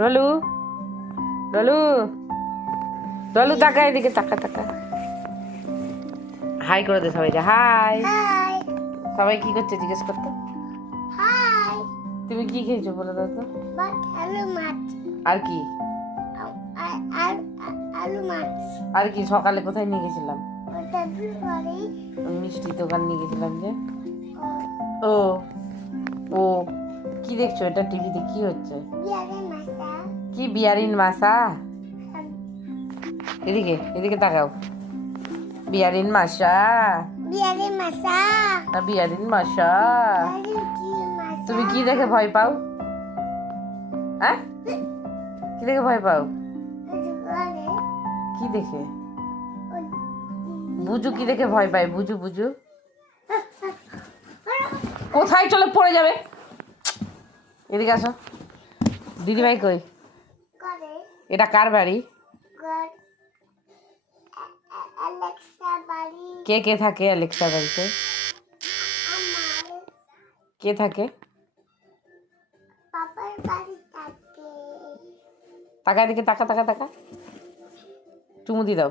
ডলু ডলু ডলু তাকা এদিকে, তাকা তাকা। হাই করে দে সবাইকে, হাই। হাই সবাই কি করছে জিজ্ঞেস করতে। হাই তুমি কি খেয়েছো বলে দাও তো। বাট আলু মাছ আর কি? আলু মাছ আর কি সকালে কোথায় নিয়ে গেছিলাম? ওটা পরে মিষ্টি দোকান নিয়ে গেছিলাম যে। ও ও কি দেখছো এটা টিভিতে, কি হচ্ছে? বিয়ারে মাছা কি বিয়ারিন মাসা? এদিকে এদিকে তাকাও। বিয়ারিন মাসা বিয়ারে মাছা না বিয়ারিন মাসা। আলু কি মাছা তুমি কি দেখে ভয় পাও? হ্যাঁ কি দেখে ভয় পাও? পরে কি দেখে? বুজু কি দেখে ভয় পায়? বুজু বুজু কোথায় চলে পড়ে যাবে? এদিকে আসো। দিদিভাই কই? করে এটা কার বাড়ি? গড অ্যালেক্সা বাড়ি কে কে থাকে অ্যালেক্সা বাড়িতে? আমার কে থাকে? পাপার বাড়ি থাকে তাকা এদিকে, তাকা তাকা তাকা। চুমু দি দাও।